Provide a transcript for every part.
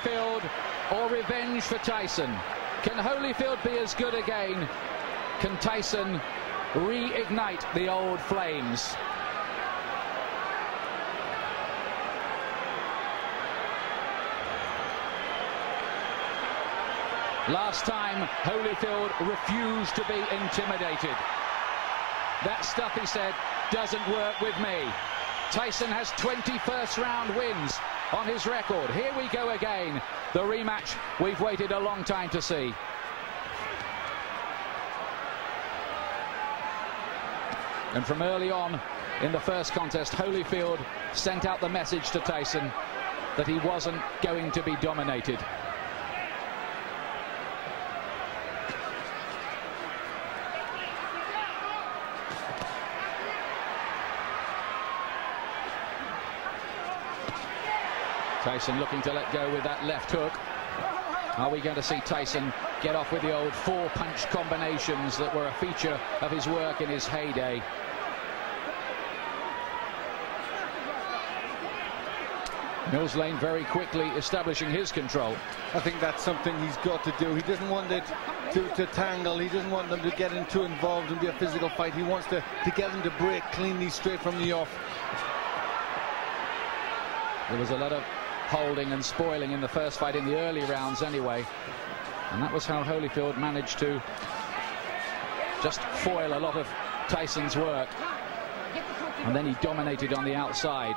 Holyfield or revenge for Tyson? Can Holyfield be as good again? Can Tyson reignite the old flames? Last time, Holyfield refused to be intimidated. That stuff, he said, doesn't work with me. Tyson has 20 first-round wins on his record. Here we go again. The rematch we've waited a long time to see. And from early on in the first contest, Holyfield sent out the message to Tyson that he wasn't going to be dominated. Tyson looking to let go with that left hook. Are we going to see Tyson get off with the old four-punch combinations that were a feature of his work in his heyday? Mills Lane very quickly establishing his control. I think that's something he's got to do. He doesn't want it to tangle. He doesn't want them to get too involved and be a physical fight. He wants to get them to break cleanly straight from the off. There was a lot of holding and spoiling in the first fight in the early rounds anyway, and that was how Holyfield managed to just foil a lot of Tyson's work, and then he dominated on the outside.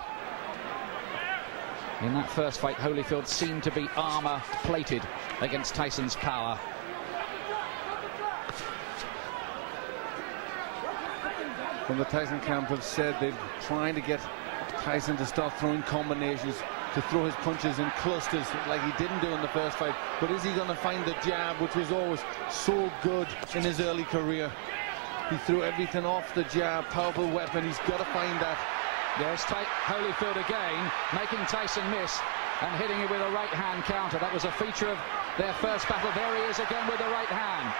In that first fight, Holyfield seemed to be armor plated against Tyson's power. From the Tyson camp have said they're trying to get Tyson to start throwing combinations, to throw his punches in clusters like he didn't do in the first fight. But is he going to find the jab, which was always so good in his early career? He threw everything off the jab, powerful weapon. He's got to find that. There's Holyfield again, making Tyson miss and hitting it with a right hand counter. That was a feature of their first battle. There he is again with the right hand.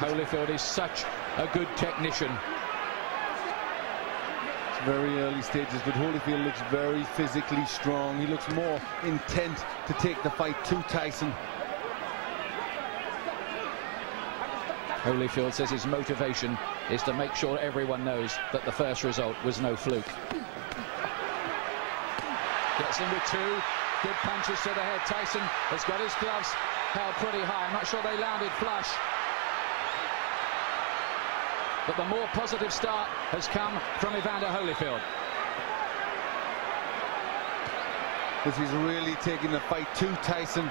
Holyfield is such a good technician. Very early stages, but Holyfield looks very physically strong. He looks more intent to take the fight to Tyson. Holyfield says his motivation is to make sure everyone knows that the first result was no fluke. Gets in with two good punches to the head. Tyson has got his gloves held pretty high. I'm not sure they landed flush. But the more positive start has come from Evander Holyfield. Because he's really taking the fight to Tyson.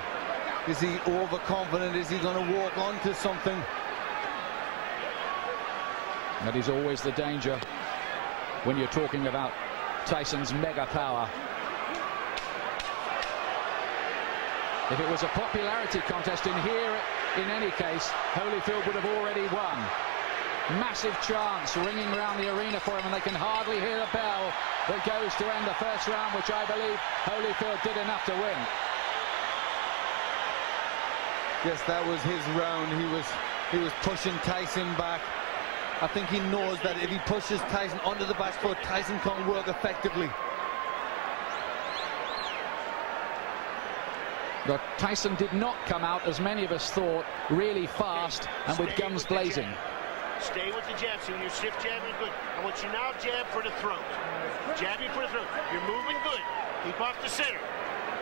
Is he overconfident? Is he going to walk onto something? That is always the danger when you're talking about Tyson's mega power. If it was a popularity contest in here, in any case, Holyfield would have already won. Massive chants ringing around the arena for him, and they can hardly hear the bell that goes to end the first round, which I believe Holyfield did enough to win. Yes, that was his round. He was pushing Tyson back. I think he knows that if he pushes Tyson onto the back foot, Tyson can't work effectively. But Tyson did not come out, as many of us thought, really fast and with guns blazing. Stay with the jab. So when you shift jabbing good. I want you now jab for the throat. Jabbing for the throat. You're moving good. Keep off the center.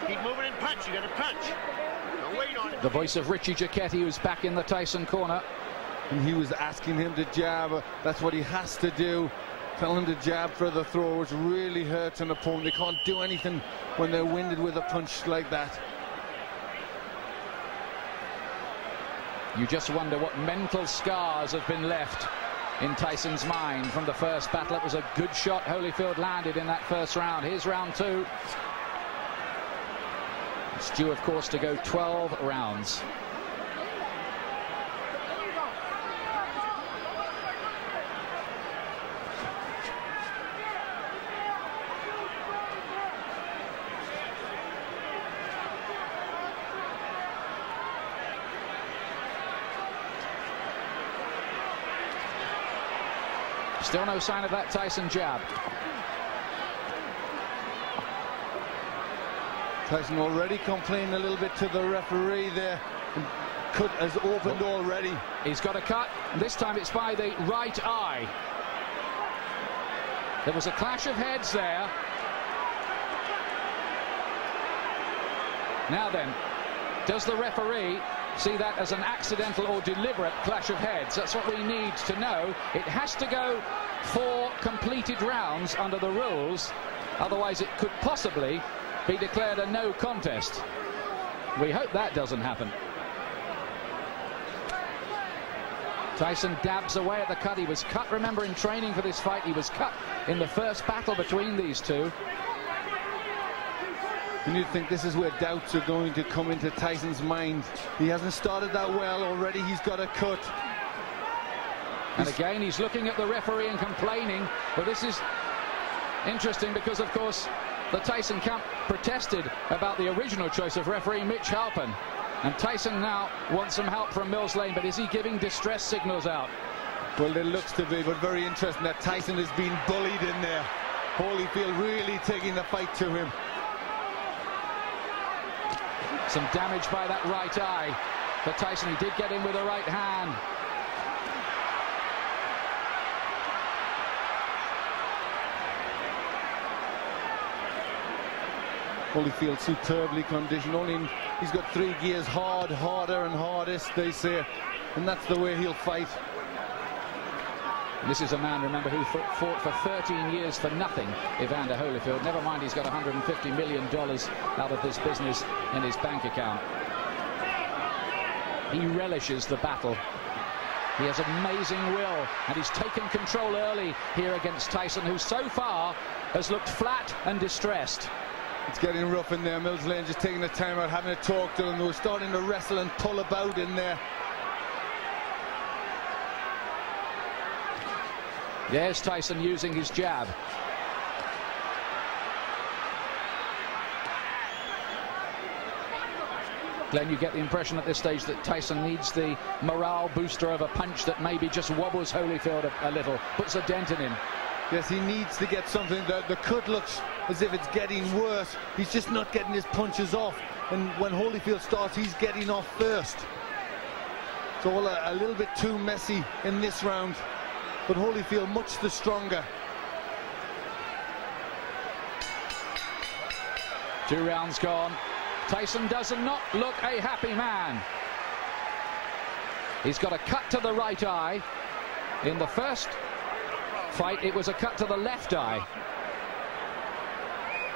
Keep moving and punch. You got to punch. Don't wait on it. The voice of Richie Giacchetti, who's back in the Tyson corner. And he was asking him to jab. That's what he has to do. Tell him to jab for the throw, which really hurts an opponent. They can't do anything when they're winded with a punch like that. You just wonder what mental scars have been left in Tyson's mind from the first battle. It was a good shot Holyfield landed in that first round. Here's round two. It's due, of course, to go 12 rounds. Still no sign of that Tyson jab. Tyson already complaining a little bit to the referee there. Cut has opened already. He's got a cut. This time it's by the right eye. There was a clash of heads there. Now then, does the referee see that as an accidental or deliberate clash of heads? That's what we need to know. It has to go 4 completed rounds under the rules. Otherwise it could possibly be declared a no contest. We hope that doesn't happen. Tyson dabs away at the cut. He was cut, remember, in training for this fight. He was cut in the first battle between these two. And you'd think this is where doubts are going to come into Tyson's mind. He hasn't started that well already. He's got a cut. And again, he's looking at the referee and complaining. But this is interesting because, of course, the Tyson camp protested about the original choice of referee Mitch Halpin. And Tyson now wants some help from Mills Lane, but is he giving distress signals out? Well, it looks to be, but very interesting that Tyson has been bullied in there. Holyfield really taking the fight to him. Some damage by that right eye for Tyson. He did get in with a right hand. Holyfield superbly conditioned. He's got 3 gears, hard, harder and hardest, they say, and that's the way he'll fight. This is a man, remember, who fought for 13 years for nothing, Evander Holyfield. Never mind, he's got $150 million out of this business in his bank account. He relishes the battle. He has amazing will, and he's taken control early here against Tyson, who so far has looked flat and distressed. It's getting rough in there. Mills Lane just taking the time out, having a talk to them. They were starting to wrestle and pull about in there. There's Tyson using his jab. Glenn, you get the impression at this stage that Tyson needs the morale booster of a punch that maybe just wobbles Holyfield a little, puts a dent in him. Yes, he needs to get something. The cut looks as if it's getting worse. He's just not getting his punches off. And when Holyfield starts, he's getting off first. It's all a little bit too messy in this round. But Holyfield much the stronger. 2 rounds gone. Tyson does not look a happy man. He's got a cut to the right eye. In the first fight, it was a cut to the left eye.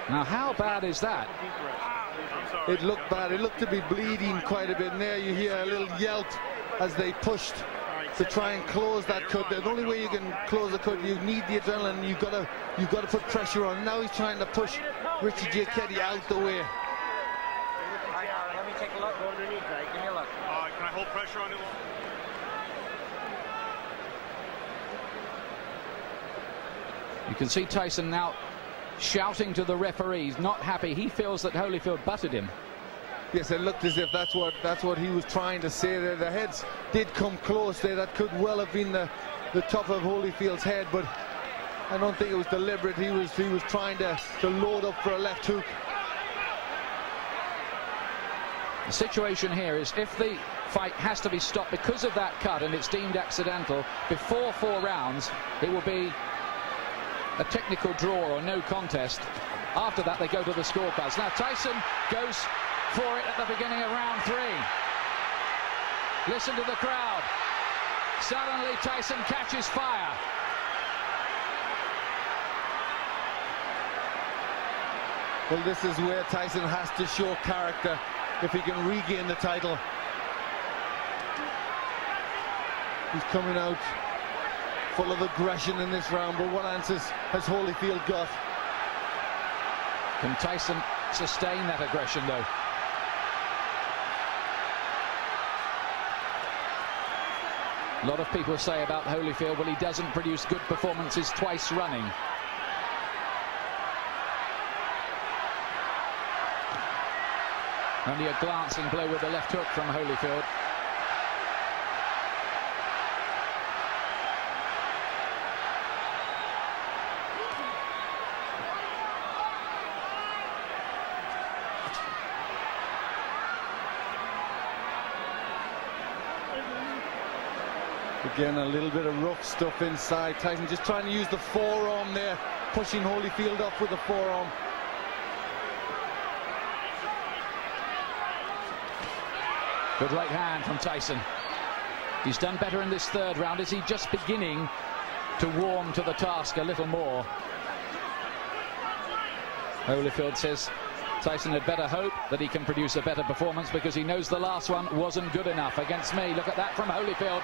Now, how bad is that? It looked bad. It looked to be bleeding quite a bit. And there you hear a little yelp as they pushed to try and close that cut. The only way you can close the cut, you need the adrenaline. You've got to put pressure on. Now he's trying to push Richie Giacchetti out the way. Let me take a look. Go underneath, right? Give me a look. Can I hold pressure on it? You can see Tyson now shouting to the referee. He's not happy. He feels that Holyfield butted him. Yes, it looked as if that's what he was trying to say there. The heads did come close there. That could well have been the top of Holyfield's head, but I don't think it was deliberate. He was trying to load up for a left hook. The situation here is if the fight has to be stopped because of that cut and it's deemed accidental before 4 rounds, it will be a technical draw or no contest. After that, they go to the scorecards. Now, Tyson goes for it at the beginning of round 3. Listen to the crowd. Suddenly, Tyson catches fire. Well, this is where Tyson has to show character if he can regain the title. He's coming out full of aggression in this round, but what answers has Holyfield got? Can Tyson sustain that aggression, though? A lot of people say about Holyfield, well, he doesn't produce good performances twice running. Only a glancing blow with the left hook from Holyfield. Again, a little bit of rough stuff inside. Tyson just trying to use the forearm there, pushing Holyfield up with the forearm. Good right hand from Tyson. He's done better in this third round. Is he just beginning to warm to the task a little more? Holyfield says Tyson had better hope that he can produce a better performance because he knows the last one wasn't good enough against me. Look at that from Holyfield.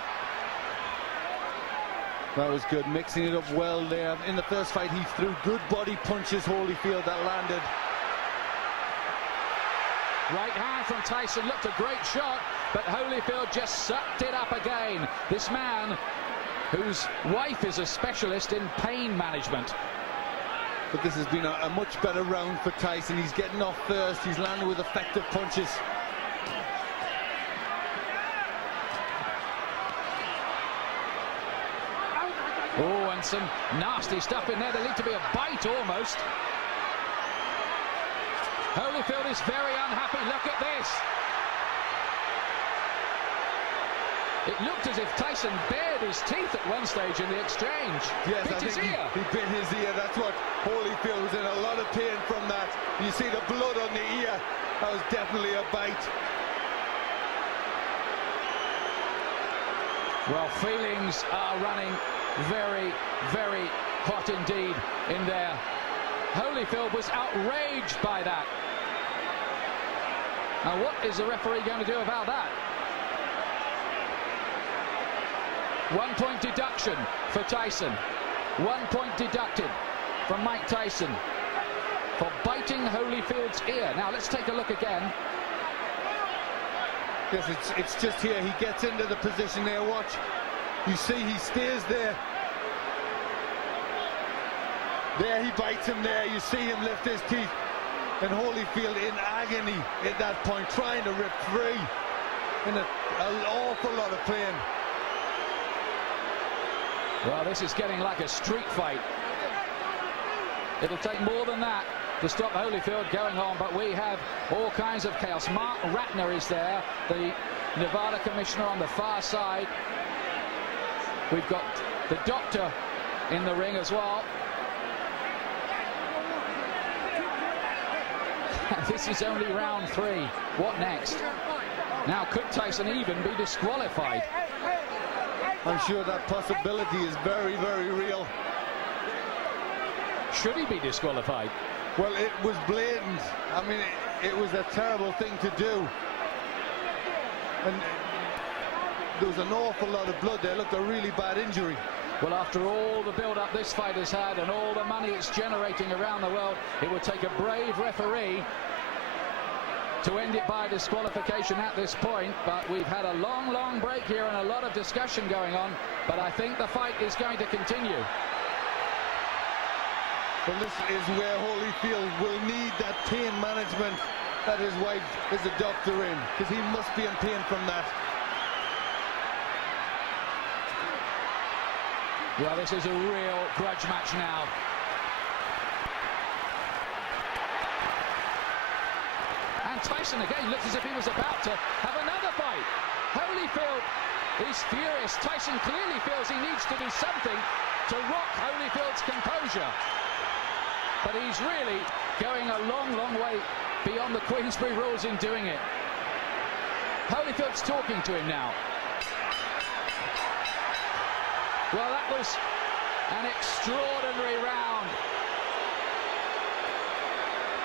That was good, mixing it up well there. In the first fight, he threw good body punches, Holyfield, that landed. Right hand from Tyson, looked a great shot, but Holyfield just sucked it up again. This man, whose wife is a specialist in pain management. But this has been a much better round for Tyson. He's getting off first, he's landing with effective punches. Oh, and some nasty stuff in there. There lead to be a bite almost. Holyfield is very unhappy. Look at this. It looked as if Tyson bared his teeth at one stage in the exchange. Yes, bit I his think ear. he bit his ear. That's what Holyfield was in a lot of pain from that. You see the blood on the ear. That was definitely a bite. Well, feelings are running very, very hot indeed in there. Holyfield was outraged by that. Now, what is the referee going to do about that? 1 point deduction for Tyson. 1 point deducted from Mike Tyson for biting Holyfield's ear. Now, let's take a look again. Yes, it's just here. He gets into the position there. Watch. You see he stays there. There he bites him there. You see him lift his teeth. And Holyfield in agony at that point, trying to rip free. In an awful lot of pain. Well, this is getting like a street fight. It'll take more than that to stop Holyfield going on, but we have all kinds of chaos. Mark Ratner is there, the Nevada commissioner on the far side. We've got the doctor in the ring as well. This is only round 3. What next? Now, could Tyson even be disqualified? I'm sure that possibility is very, very real. Should he be disqualified? Well, it was blatant. I mean, it was a terrible thing to do. And there was an awful lot of blood there. Looked a really bad injury. Well, after all the build-up this fight has had and all the money it's generating around the world, it would take a brave referee to end it by disqualification at this point. But we've had a long, long break here and a lot of discussion going on. But I think the fight is going to continue. Well, this is where Holyfield will need that pain management that his wife is a doctor in, because he must be in pain from that. Well, this is a real grudge match now. And Tyson again looks as if he was about to have another fight. Holyfield is furious. Tyson clearly feels he needs to do something to rock Holyfield's composure. But he's really going a long, long way beyond the Queensberry rules in doing it. Holyfield's talking to him now. Well, that was an extraordinary round.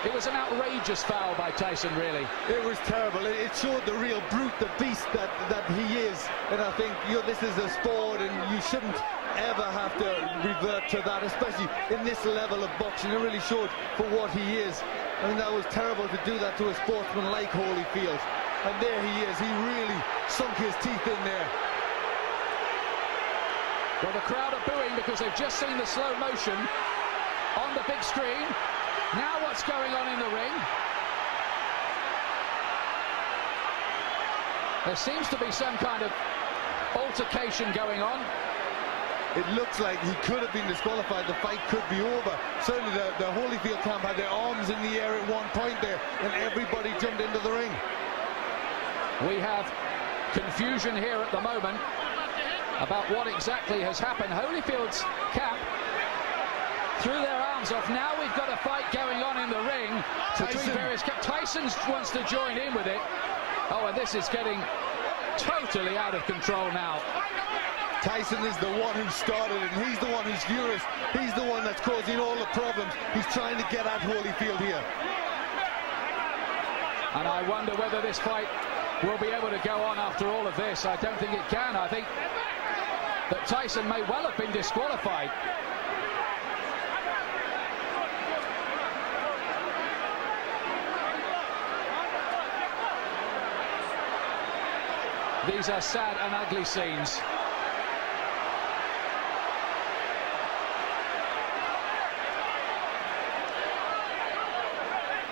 It was an outrageous foul by Tyson, really. It was terrible. It showed the real brute, the beast that he is. And I think, this is a sport and you shouldn't ever have to revert to that, especially in this level of boxing. It really showed for what he is. I mean, that was terrible to do that to a sportsman like Holyfield. And there he is. He really sunk his teeth in there. Well, the crowd are booing because they've just seen the slow motion on the big screen. Now what's going on in the ring? There seems to be some kind of altercation going on. It looks like he could have been disqualified. The fight could be over. Certainly the Holyfield camp had their arms in the air at one point there, and everybody jumped into the ring. We have confusion here at the moment. about what exactly has happened. Holyfield's camp threw their arms off. Now we've got a fight going on in the ring between various camps. Tyson wants to join in with it. Oh, and this is getting totally out of control now. Tyson is the one who started it, and he's the one who's furious. He's the one that's causing all the problems. He's trying to get at Holyfield here. And I wonder whether this fight will be able to go on after all of this. I don't think it can. I think that Tyson may well have been disqualified. These are sad and ugly scenes.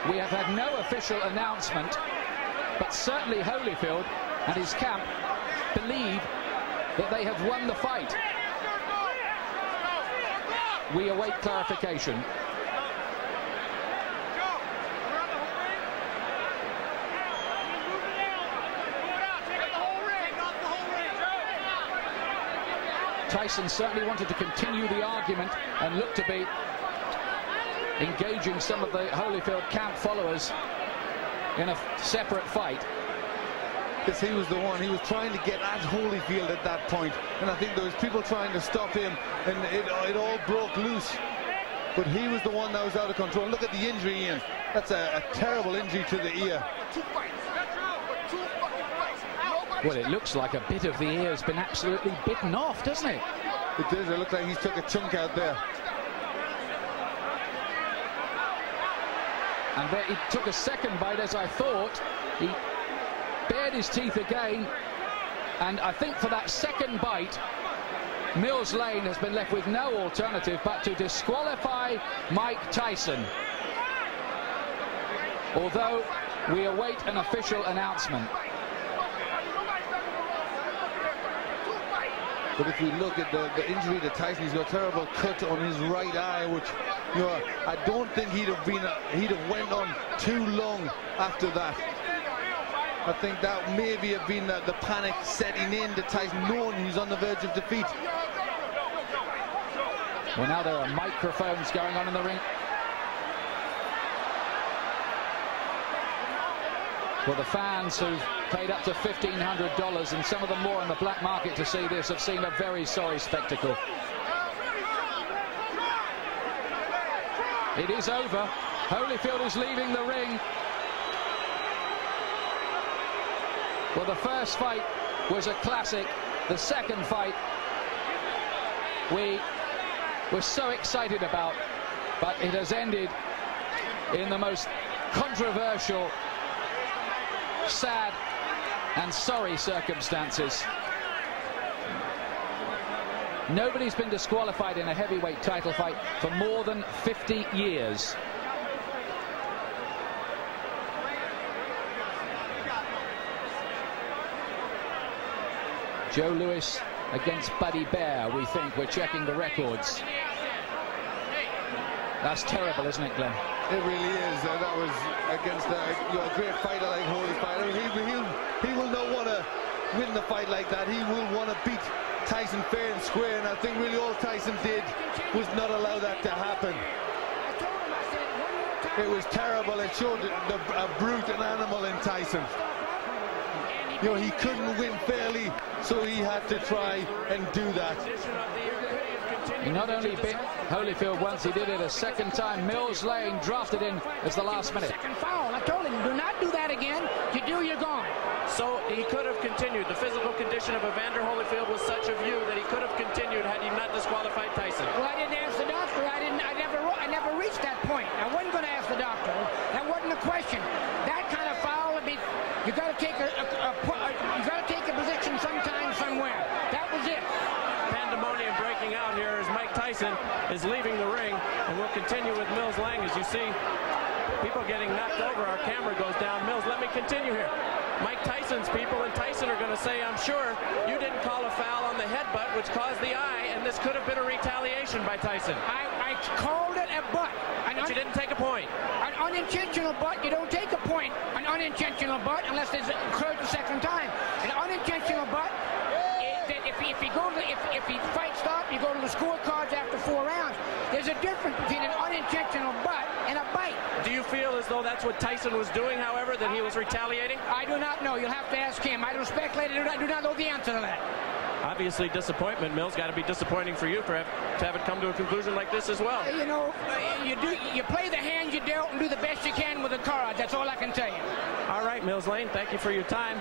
We have had no official announcement, but certainly Holyfield and his camp believe that they have won the fight. We await clarification. Tyson certainly wanted to continue the argument and looked to be engaging some of the Holyfield camp followers in a separate fight. Because he was the one, he was trying to get at Holyfield at that point, and I think there was people trying to stop him, and it all broke loose. But he was the one that was out of control. Look at the injury, Ian. That's a terrible injury to the ear. Well, it looks like a bit of the ear has been absolutely bitten off, doesn't it? It does. It looks like he's took a chunk out there. And there he took a second bite, as I thought. He bared his teeth again, and I think for that second bite, Mills Lane has been left with no alternative but to disqualify Mike Tyson. Although we await an official announcement. But if we look at the injury to Tyson, he's got a terrible cut on his right eye, which, you know, I don't think he'd have went on too long after that. I think that maybe have been the panic setting in to Tyson, knowing he's on the verge of defeat. Well, now there are microphones going on in the ring. Well, the fans who've paid up to $1,500 and some of them more on the black market to see this have seen a very sorry spectacle. It is over. Holyfield is leaving the ring. Well, the first fight was a classic. The second fight we were so excited about, but it has ended in the most controversial, sad and sorry circumstances. Nobody's been disqualified in a heavyweight title fight for more than 50 years. Joe Louis against Buddy Bear, we think. We're checking the records. That's terrible, isn't it, Glenn? It really is. That was against a great fighter like Holyfield. He will not want to win the fight like that. He will want to beat Tyson fair and square, and I think really all Tyson did was not allow that to happen. It was terrible. It showed a brute, an animal in Tyson. You know, he couldn't win fairly, so he had to try and do that. He not only bit Holyfield once, he did it a second time. Mills Lane drafted in as the last minute. Second foul. I told him, do not do that again. You do, you're gone. So he could have continued. The physical condition of Evander Holyfield was such a view that he could have continued had he not disqualified Tyson. Well, I didn't ask the doctor. I never reached that point. I wasn't going to ask the doctor. That wasn't a question. That kind of foul, I mean, you got to take a position sometime, somewhere. That was it. Pandemonium breaking out here as Mike Tyson is leaving the ring, and we'll continue with Mills Lang. As you see, people getting knocked over. Our camera goes down. Mills, let me continue here. Mike Tyson's people and Tyson are going to say, I'm sure you didn't call a foul on the headbutt, which caused the eye, and this could have been a retaliation by Tyson. I called it a butt. But you didn't take a point. An unintentional butt, you don't take a point. An unintentional butt, unless it occurred the second time. An unintentional butt, if you go to difference between an unintentional butt and a bite. Do you feel as though that's what Tyson was doing, however, that he was retaliating? I do not know. You'll have to ask him. I don't speculate. I do not know the answer to that. Obviously, disappointment, Mills. Got to be disappointing for you to have it come to a conclusion like this as well. You know, you play the hand you dealt and do the best you can with the cards. That's all I can tell you. All right, Mills Lane, thank you for your time.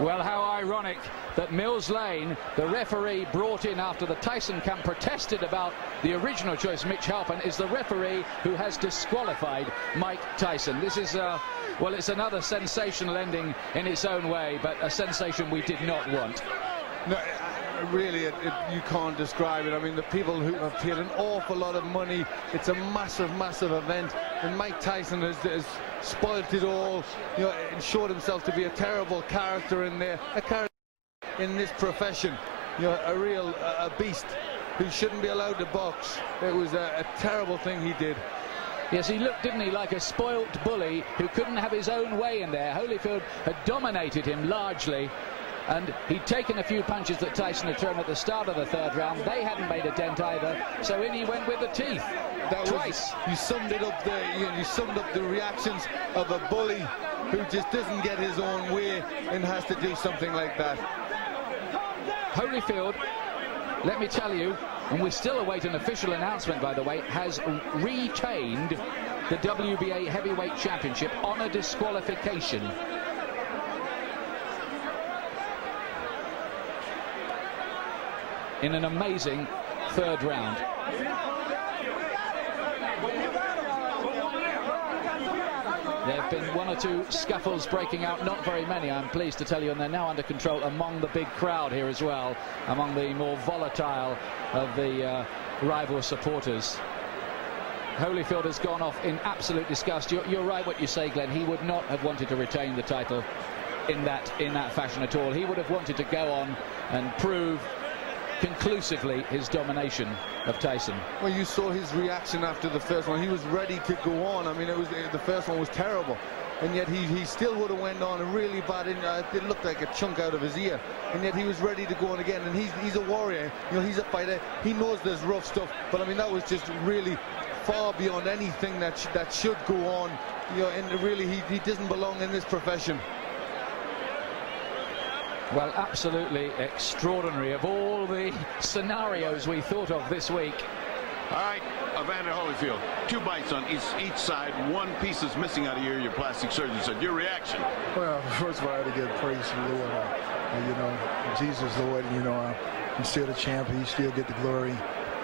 Well, how ironic that Mills Lane, the referee brought in after the Tyson camp protested about the original choice, Mitch Halpin, is the referee who has disqualified Mike Tyson. This is, well, it's another sensational ending in its own way, but a sensation we did not want. No, really, you can't describe it. I mean, the people who have paid an awful lot of money, it's a massive, massive event, and Mike Tyson has spoilt it all, you know, and showed himself to be a terrible character in there, a character in this profession, you know, a real beast who shouldn't be allowed to box. It was a terrible thing he did. Yes, he looked, didn't he, like a spoilt bully who couldn't have his own way in there. Holyfield had dominated him largely, and he'd taken a few punches that Tyson had thrown at the start of the third round. They hadn't made a dent either, so in he went with the teeth. That twice. You summed it up there. You summed up the reactions of a bully who just doesn't get his own way and has to do something like that. Holyfield, let me tell you, and we still await an official announcement, by the way, has retained the WBA Heavyweight Championship on a disqualification. In an amazing third round. There have been one or two scuffles breaking out, not very many, I'm pleased to tell you, and they're now under control among the big crowd here as well, among the more volatile of the rival supporters. Holyfield has gone off in absolute disgust. You're right what you say, Glenn. He would not have wanted to retain the title in that fashion at all. He would have wanted to go on and prove conclusively his domination of Tyson. Well, you saw his reaction after the first one. He was ready to go on. I mean, the first one was terrible, and yet he still would have went on and really bad. It looked like a chunk out of his ear, and yet he was ready to go on again. And he's a warrior. You know, he's a fighter. He knows there's rough stuff, but I mean, that was just really far beyond anything that should go on. You know, and really, he doesn't belong in this profession. Well, absolutely extraordinary of all the scenarios we thought of this week. All right, Evander Holyfield, 2 bites on each side. 1 piece is missing out of your plastic surgeon said. Your reaction? Well, first of all, I had to give praise to the Lord. You know, Jesus, Lord, you know, I'm still the champion. He still get the glory.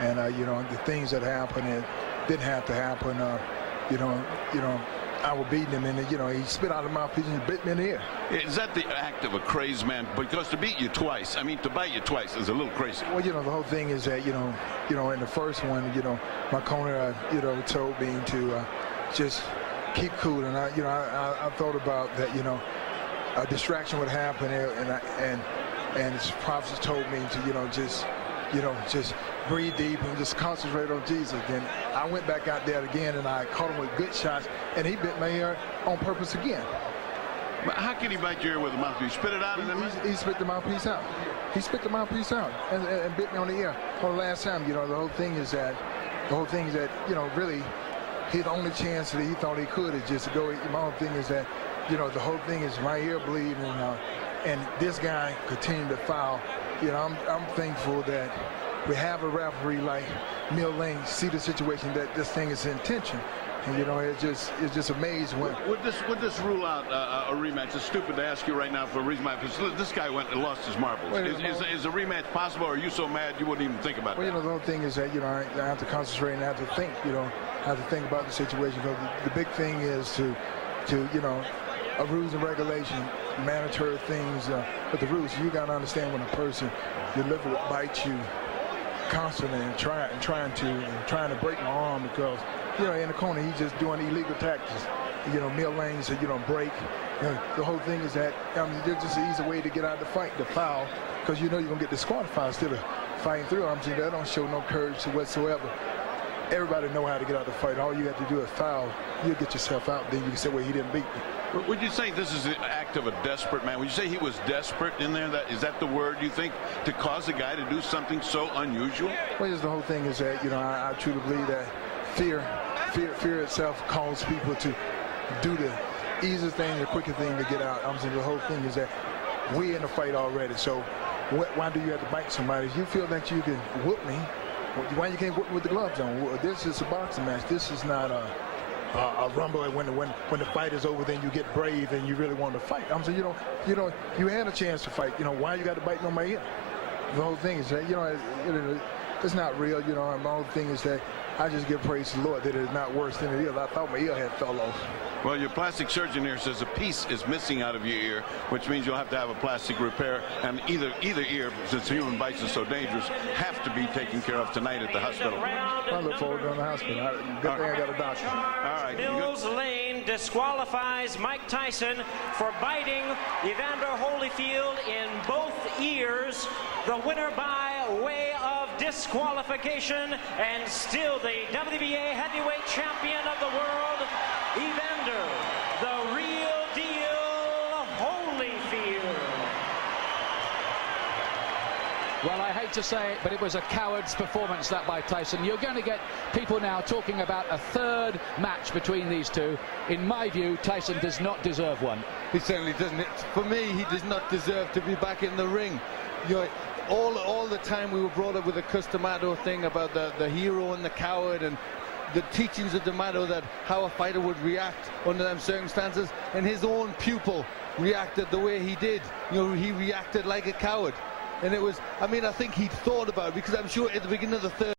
And, you know, the things that happened, it didn't have to happen. You know, I was beating him, and you know, he spit out of my mouthpiece and bit me in the ear. Is that the act of a crazed man? Because to beat you twice, I mean, to bite you twice is a little crazy. Well, you know, the whole thing is that, you know, in the first one, you know, my corner, you know, told me to just keep cool, and I thought about that, you know, a distraction would happen, and his prophets told me to, you know, just breathe deep and just concentrate on Jesus. Then I went back out there again, and I caught him with good shots, and he bit my ear on purpose again. But how can he bite your ear with a mouthpiece? Spit it out? He spit the mouthpiece out. He spit the mouthpiece out and bit me on the ear. On the last time, you know, the whole thing is that, you know, really, the only chance that he thought he could is just to go. My whole thing is that, you know, the whole thing is my ear bleeding, and this guy continued to foul. You know, I'm thankful that we have a referee like Mill Lane see the situation that this thing is intention, and you know, it's just amazing. Would this rule out a rematch? It's stupid to ask you right now for a rematch. This guy went and lost his marbles. Is a rematch possible, or are you so mad you wouldn't even think about it? Well, you know, the whole thing is that, you know, I have to concentrate and I have to think. You know, I have to think about the situation. Because the big thing is to you know, rules and regulation, mandatory things, but the rules, you got to understand when a person deliberately bites you constantly and trying to break my arm, because, you know, in the corner he's just doing illegal tactics. You know, Mill Lane said, you don't break. You know, the whole thing is that there's just an easy way to get out of the fight, the foul, because you know you're gonna get disqualified instead of fighting through. I'm saying that don't show no courage whatsoever. Everybody know how to get out of the fight. All you have to do is foul. You'll get yourself out. Then you can say, well, he didn't beat me. Would you say this is an act of a desperate man? Would you say he was desperate in there? Is that the word you think, to cause a guy to do something so unusual? Well, the whole thing is that, you know, I truly believe that fear itself calls people to do the easiest thing, the quicker thing to get out. I'm saying the whole thing is that we're in a fight already. So why do you have to bite somebody? If you feel that you can whoop me, why you can't whoop with the gloves on? This is a boxing match. This is not a rumble. When the fight is over, then you get brave and you really want to fight. I'm saying you had a chance to fight. You know, why you got to bite on my ear? The whole thing is that, you know, it's not real. You know, and the whole thing is that I just give praise to the Lord that it is not worse than it is. I thought my ear had fell off. Well, your plastic surgeon here says a piece is missing out of your ear, which means you'll have to have a plastic repair, and either ear, since human bites are so dangerous, have to be taken care of tonight at the hospital. I look forward to going to the hospital. Good thing I got a doctor. All right. Mills Lane disqualifies Mike Tyson for biting Evander Holyfield in both ears. The winner by way of disqualification, and still the WBA heavyweight champion of the world, Evender, the real deal, Holyfield. Well, I hate to say it, but it was a coward's performance, that by Tyson. You're going to get people now talking about a third match between these two. In my view, Tyson does not deserve one. He certainly doesn't. For me, he does not deserve to be back in the ring. You know, all the time we were brought up with the Customato thing about the hero and the coward, and the teachings of D'Amato that how a fighter would react under them circumstances, and his own pupil reacted the way he did. You know, he reacted like a coward. And it was, I mean, I think he'd thought about it, because I'm sure at the beginning of the third